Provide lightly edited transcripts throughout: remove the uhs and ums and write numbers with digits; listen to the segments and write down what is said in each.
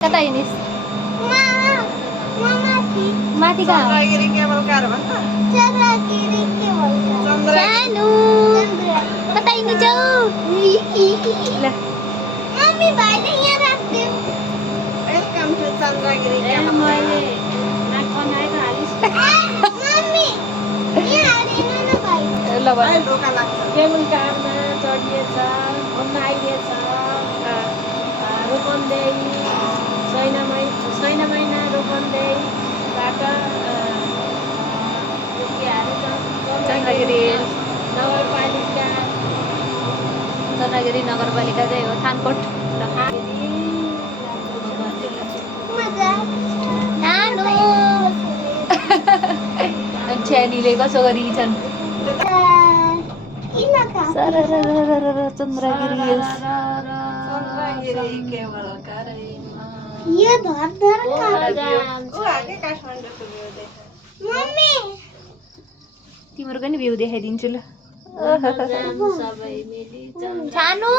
कता हिँडिस् माथि कहाँ चन्द्रगिरी केबल कार भन्छ सानो कता हिँड्नु जाऊ ल वेलकम टु चन्द्रगिरी केबल मैले ल कार ढोका लाग्छ केबल कारमा चढिएछ घुम्न आइएछ रूपन्देही सैना महिना रूपन्देहीबाट चन्द्रगिरी नगरपालिका चाहिँ हो थानकोट नानु छ्यानीले कसो गरिछन् चन्द्रगिरी चन्द्रगिरी केबल कार यो धर ऊ आके काठमाडौँको भ्यू देख तिम्रो पनि भ्यू देखाइदिन्छु ल सबै मिली सानो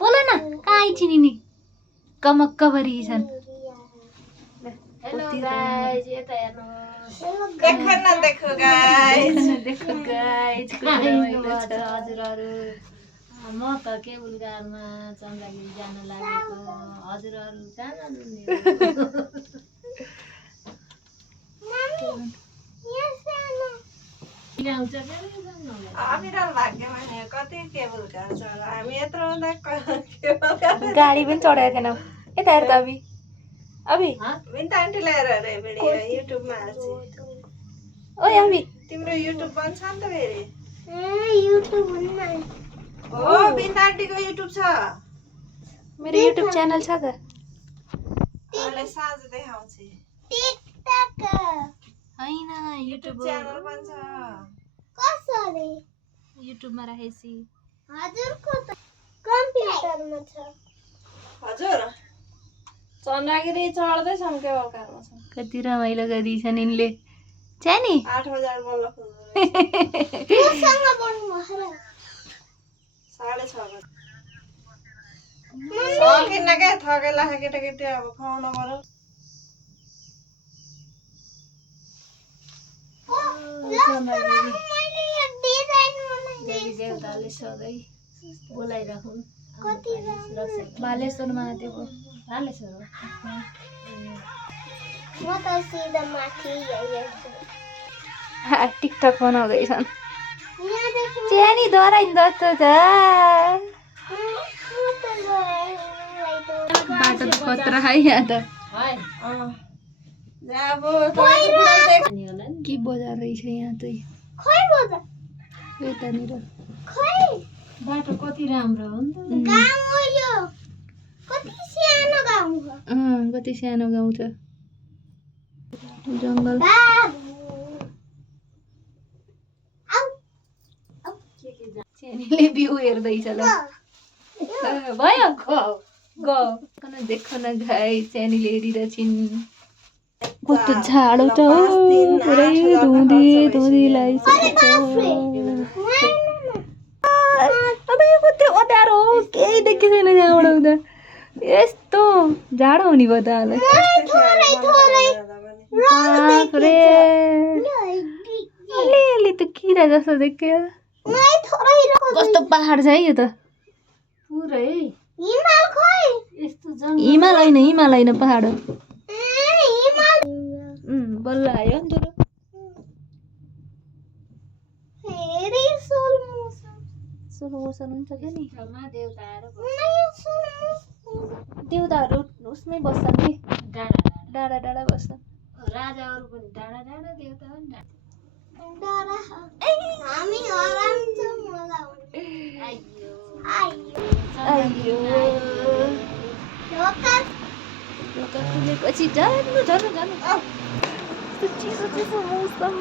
बोल न कहाँ आइछिन् नि कमक्क भरिछन् हेलो गाइस यता हेर्नुहोस् देखो गाइस देखो गाइस हजुरहरू म त केबुल कारमा चन्द्रगिरी जान लागेको हजुरहरू कहाँ जानुहुने ल्याउँछ अविरल भाग्यमा नि कति केबल कार छ हामी यत्रो हुँदा केबल कार गाडी पनि चढाएको थिएनौ यता हेर त अभि विन्ता आन्टीलाई हेर अरे भिडियो युट्युबमा हाल्छ ओइ अभि तिम्रो युट्युब बन्छ नि त फेरि हो ओ विन्ता आन्टीको युट्युब छ मेरो युट्युब च्यानल छ त अहिले साँझ देखाउँछ हैन युट्युब च्यानल पनि छ युट्युबमा राखेसी हजुर चन्द्रगिरी चढ्दैछौँ केबल कारमा छौँ कति रमाइलो गरिछन् यिनले छ्यानी 8 बजार बल्ल पुग्नु 6:30 बजे सकिन्न क्या थकेला केटाकेटी अब खुवाउन पर्यो देवी देवताले सधैँ बोलाइराखुन् बालेश्वर महादेव बालेश्वर हो टिकटक बनाउँदैछन् च्यानी डराइन जस्तो छ बाटो त खतरा है यहाँ त अब बुढा अनि होला नि के बजार रहेछ यहाँ चाहिँ यतानिर बाटो कति राम्रो हो नि त कति सानो गाउँ छ जङ्गल च्यानीले भ्यू हेर्दैछ ल भयो गन देख न गाई च्यानीले हेरिरहेछिन् कस्तो झाडो छ हो पुरै धुँधी लगाइसकेको अब यो कति अँध्यारो हो केही देखेको छैन त्यहाँबाट उता यस्तो जाडो हुने भयो त बाफ्रे अलिअलि त किरा जस्तो देख्यो कस्तो पहाड छ है यो त पुरै यस्तो हिमाल होइन पहाड हो बल्ल आयो नि त सोलो मोसन हुन्छ क्या नि जङ्गलमा देवताहरू देउताहरू उसमै बस्छन् कि डाँडा डाँडा बस्छन् राजाहरू पनि डाँडा देवता पनि अಯ್यो ढोका खुलेपछि जानु चिसो मौसम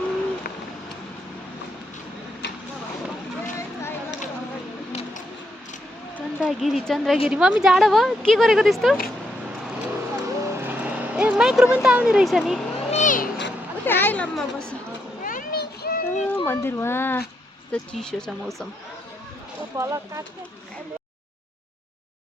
चन्द्रगिरी मम्मी जाडो भयो के गरेको त्यस्तो ए माइक्रो पनि त आउने रहेछ नि मन्दिर वहाँ चिसो छ मौसम